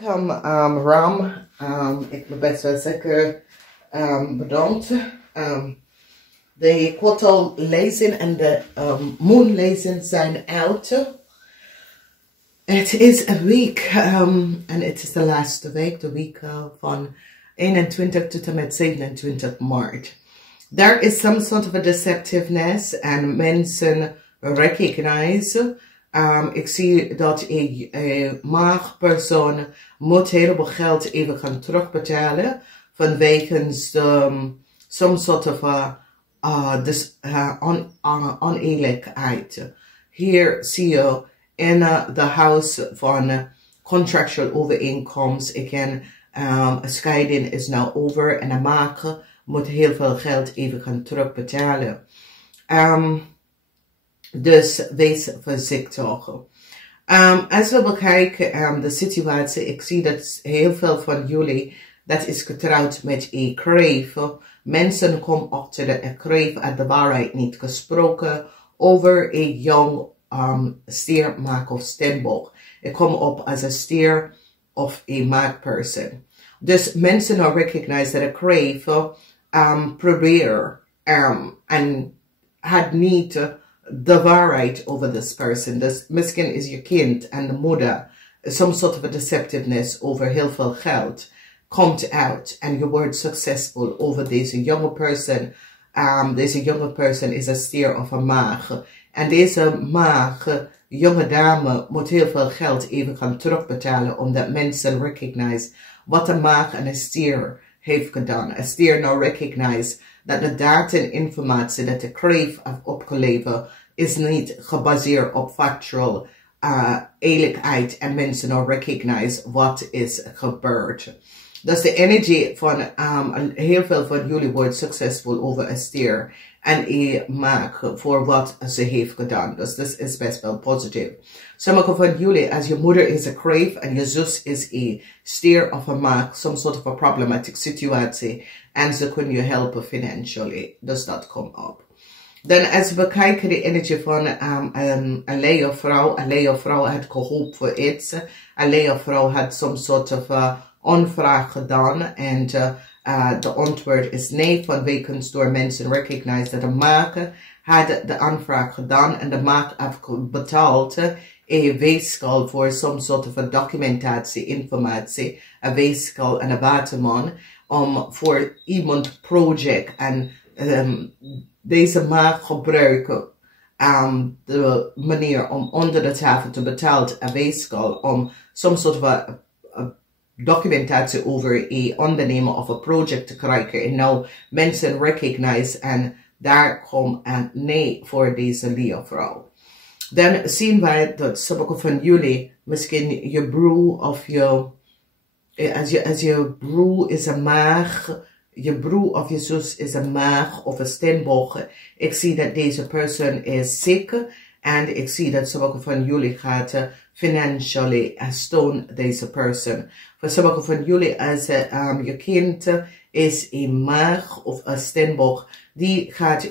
Welkom Ram. Ik wil best wel zeggen bedankt. De kwartaallezing en de moonlezing zijn uit. Het is een week en het is de laatste week, de week van 21 tot en met 27 maart. There is some sort of a deceptiveness and mensen recognize. Ik zie dat een maagpersoon moet heel veel geld even gaan terugbetalen vanwege some sort of oneerlijkheid. Hier zie je in de house van contractual overeenkomst. Again, a scheiding is now over en een maag moet heel veel geld even gaan terugbetalen. Dus wees voorzichtig. Als we bekijken de situatie, ik zie dat heel veel van jullie dat is getrouwd met een kreef. Mensen komen achter de kreef uit de waarheid niet gesproken over een jong stier, maag of steenbok. Ik kom op als een stier of een maagperson. Dus mensen recognize dat een kreef probeer en had niet de waarheid over this person. Dus misschien is je kind en de moeder some sort of a deceptiveness over heel veel geld komt uit en je wordt succesvol over deze jonge person. Deze jonge person is een stier of een maag. En deze maag, jonge dame, moet heel veel geld even gaan terugbetalen omdat mensen recognize wat een maag en een stier heeft gedaan. Een stier nou recognize dat de data en informatie dat de kreef heeft opgeleverd is niet gebaseerd op factual eerlijkheid en mensen nou recognize wat is gebeurd. Dus de energie van heel veel van jullie wordt succesvol over een stier en een maag voor wat ze heeft gedaan. Dus dat is best wel positief. Sommige van jullie, als je moeder is een kreef en je zus is een stier of een maag, some sort of a problematic situatie en ze kunnen je helpen financially. Dus dat komt op. Dan als we kijken de energie van een leeuwvrouw had gehoopt voor iets. Een leeuwvrouw had some sort of onvraag gedaan en de antwoord is nee, vanwege door mensen recognize dat de maag had de aanvraag gedaan en de maag heeft betaald een weegschaal voor some sort of a documentatie, informatie, een weegschaal en een waterman voor iemand project en deze maag gebruiken de manier om onder de tafel te betalen een weegschaal om some sort of a documentatie over een ondernemer of een project te krijgen. En nou mensen recognize en daar komt een nee voor deze leeuwvrouw. Dan zien wij dat sommige van jullie misschien je broer of als je broer is een maag, je broer of je zus is een maag of een steenbok. Ik zie dat deze persoon is ziek en ik zie dat sommige van jullie gaat financially steun deze persoon. Voor sommige van jullie als je kind is een maag of een steenbok, die gaat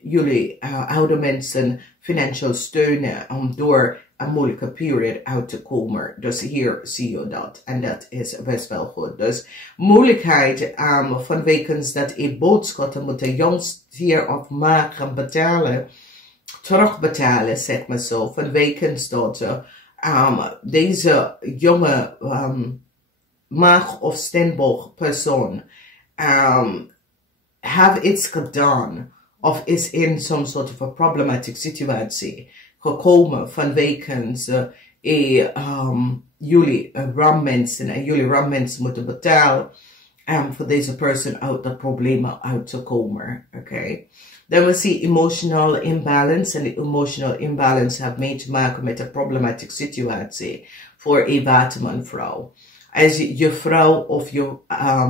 jullie oude mensen financieel steunen om door een moeilijke periode uit te komen. Dus hier zie je dat. En dat is best wel goed. Dus moeilijkheid vanwege dat een boodschappen moet de jongstier of maag gaan betalen. Terugbetalen, zeg maar zo. Vanwege dat deze jonge maag of steenbok persoon have iets gedaan of is in some sort of a problematic situatie gekomen vanwege jullie rammensen en jullie rammensen moeten betalen voor deze persoon uit de problemen uit te komen. Okay. Dan we zien emotional imbalance en de emotional imbalance heeft mee te maken met een problematic situatie voor een watermanvrouw. Als je vrouw of je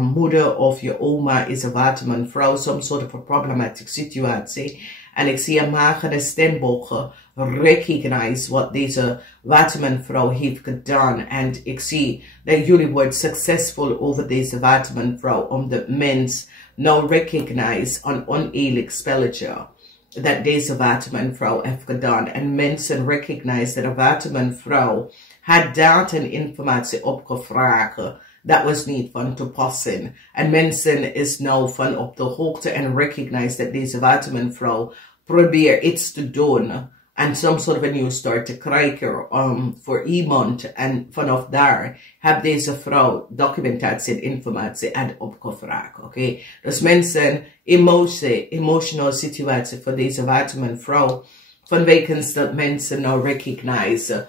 moeder of je oma is een watermanvrouw, some sort of a problematic situatie. En ik zie een maag en een steenbok recognize wat deze watermanvrouw heeft gedaan. En ik zie dat jullie worden succesvol over deze watermanvrouw, omdat mens nou recognize een oneerlijk spelletje dat deze watermanvrouw heeft gedaan. En mensen recognize dat een watermanvrouw had data en informatie opgevraagd. Dat was niet van toepassing. En mensen is nou van op de hoogte en recognize dat deze watermanvrouw probeert iets te doen. En some sort of a new start te krijgen voor iemand. En vanaf daar heeft deze vrouw documentatie en informatie opgevraagd. Oké? Dus mensen, emotional situatie voor deze watermanvrouw. Vanwege dat mensen nou recognize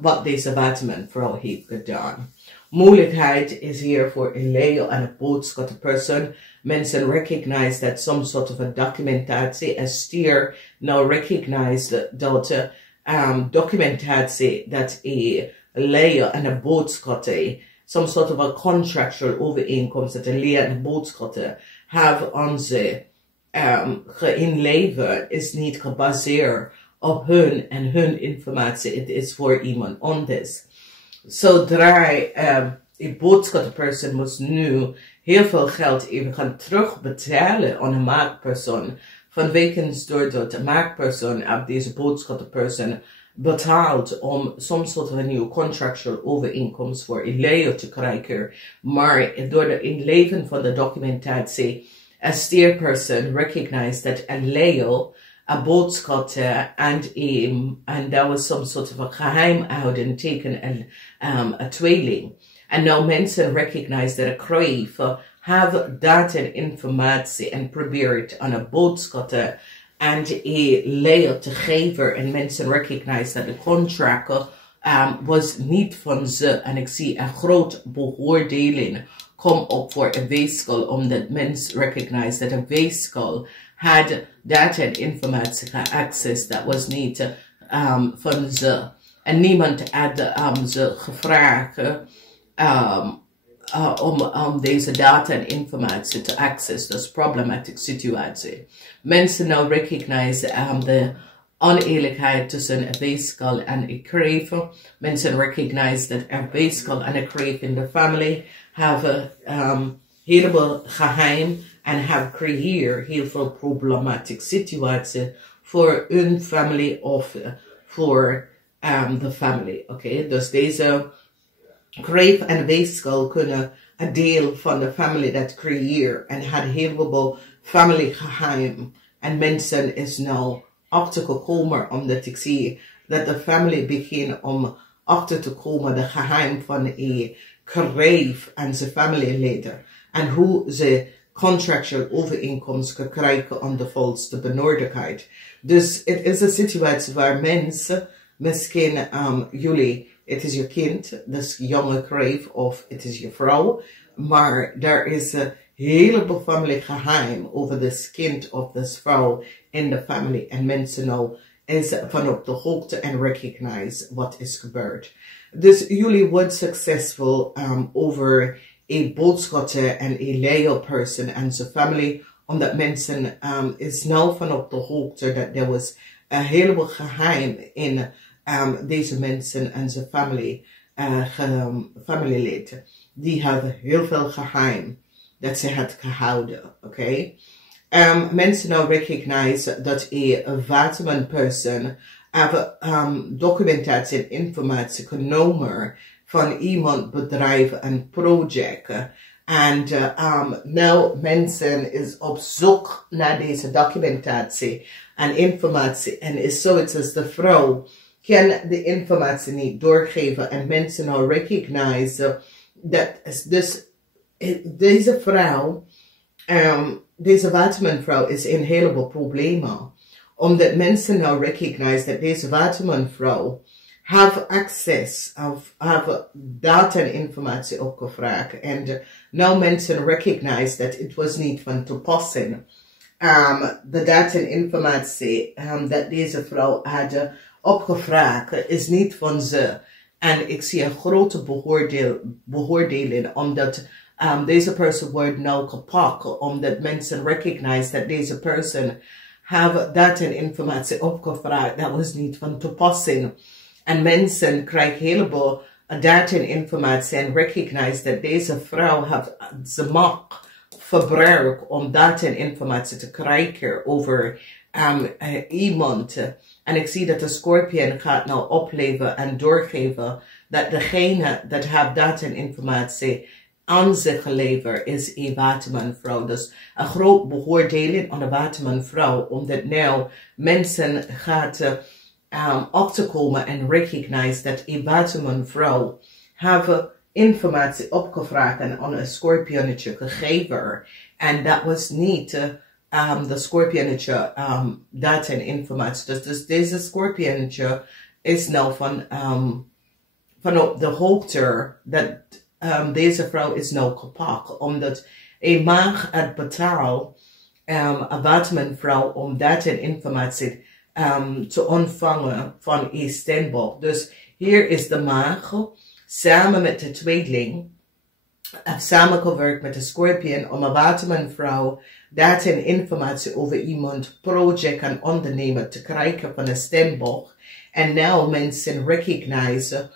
wat deze watermanvrouw heeft gedaan. Moeilijkheid is hier voor een Leo en een boodschapperperson. Mensen recognize that some sort of a documentatie, a steer now recognize dat documentatie dat een Leo en een boodschapper, some sort of a contractual overeenkomst dat een Leo en een boodschapper hebben onze leven is niet gebaseerd op hun en hun informatie. Het is voor iemand anders. Zodra een boodschapperperson moet nu heel veel geld even gaan terugbetalen aan een maakpersoon. Vanwege doordat de maakpersoon op deze boodschapperperson betaalt om soms soort van een nieuwe contractual overeenkomst voor een Leo te krijgen. Maar door de inleven van de documentatie, a steerperson recognized that a Leo a boodschapper and that was some sort of a geheimhouden teken a tweeling. And now mensen recognize that a crave have data and informatie en probeert aan een boodschapper and a Leo te geven. En mensen recognize that the contract was niet van ze. En ik zie een groot beoordeling kom op voor een weeskal, omdat mensen recognize that a weeskal had data en informatie geaccess dat was niet van ze. En niemand had ze gevraagd om deze data en informatie te access. Dat is een problematische situatie. Mensen nou recognize de oneerlijkheid tussen een weeskal en een kreef. Mensen recognize dat een weeskal en een kreef in de familie hebben helemaal geheim en hebben creëerd heel veel problematische situaties voor hun familie of voor de familie. Oké, dus deze kreef en weeskal kunnen een deel van de familie dat creëren en had heel veel familiegeheim. En mensen is nou achtergekomen omdat ik zie dat de familie begint om achter te komen de geheim van een kreef en zijn familieleden. En hoe ze contractual overeenkomsten krijgen aan de volste benodigdheid. Dus het is een situatie waar mensen, misschien jullie, het is je kind, dus jonge kreef, of het is je vrouw, maar er is een heleboel familie geheim over this kind of this vrouw in de familie. En mensen nou is van op de hoogte en recognize wat is gebeurd. Dus jullie worden succesvol over een boodschapper en een Leo person en zijn familie, omdat mensen is nou van op de hoogte dat er was een heleboel geheim in deze mensen en zijn familieleden. Die hadden heel veel geheim dat ze had gehouden, oké? Mensen nou recognize dat een waterman person hebben documentatie en informatie genomen van iemand, bedrijf en project. En nou mensen is op zoek naar deze documentatie en informatie. En is zoiets als de vrouw kan de informatie niet doorgeven. En mensen nou recognize dat dus deze vrouw, deze watermanvrouw is in een heleboel problemen. Omdat mensen nou recognize dat deze watermanvrouw have access, have data en informatie opgevraagd. En nou mensen recognize dat het was niet van toepassing. De data en informatie dat deze vrouw had opgevraagd is niet van ze. En ik zie een grote beoordeling omdat deze persoon wordt nou gepakt. Omdat mensen recognize dat deze persoon have data en informatie opgevraagd. Dat was niet van toepassing. En mensen krijgen heleboel data en informatie en recognize dat deze vrouw heeft ze mag gebruikt om data en informatie te krijgen over iemand. En ik zie dat de Scorpion gaat nou opleven en doorgeven dat degene dat heeft data en informatie aan zich geleverd is een watermanvrouw. Dus een groot beoordeling aan de watermanvrouw, omdat nou mensen gaat achterkomen en recognize dat een watermanvrouw hebben informatie opgevraagd en aan een Scorpionnetje gegeven. En dat was niet de Scorpionnetje data en informatie. Dus deze Scorpionnetje is nou van op de hoogte dat deze vrouw is nou gepakt. Omdat een maag het betaalt een watermanvrouw om data en informatie te ontvangen van een steenbok. Dus hier is de maag samen met de tweeling samengewerkt met de Scorpion om een watermanvrouw data en informatie over iemand project en ondernemen te krijgen van een steenbok. En nu mensen recognizen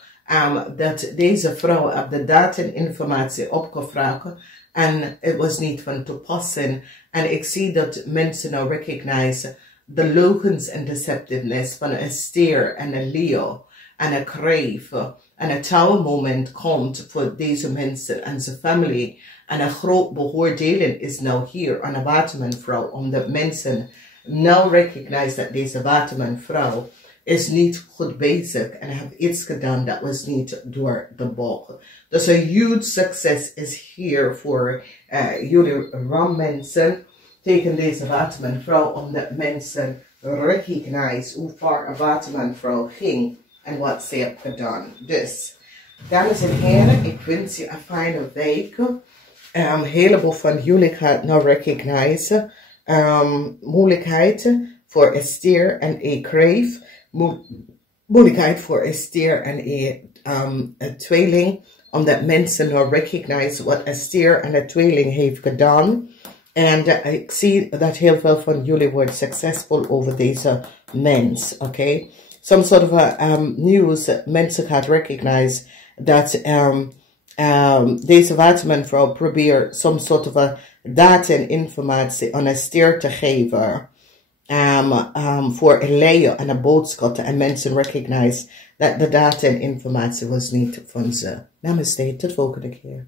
dat deze vrouw heeft de data en informatie opgevraagd en het was niet van toepassing. En ik zie dat mensen nou recognizen de leugens en deceptiveness van een stier en een leeuw en een kreef. En een touwmoment komt voor deze mensen en zijn familie. En een groot beoordeling is nou hier aan een watermanvrouw. Omdat mensen nou recognize dat deze watermanvrouw is niet goed bezig. En heeft iets gedaan dat was niet door de boog. Dus een huge succes is hier voor jullie rammensen tegen deze watermanvrouw. Omdat mensen recognize hoe ver een watermanvrouw ging. En wat ze heeft gedaan. Dus, dames en heren, ik wens je een fijne week. Een heleboel van jullie gaat nou recognizen. Moeilijkheden voor een stier en een kreef. Moeilijkheid voor een stier en een tweeling. Omdat mensen nou recognizen wat een stier en een tweeling heeft gedaan. En ik zie dat heel veel van jullie worden succesvol over deze mens. Oké? Some sort of news mensen gaat recognize dat deze watermanvrouw probeert some sort of data en informatie aan een stier te geven voor een leeuw en een boodschap en mensen recognize dat de data en informatie was niet van ze. Namaste, tot volgende keer.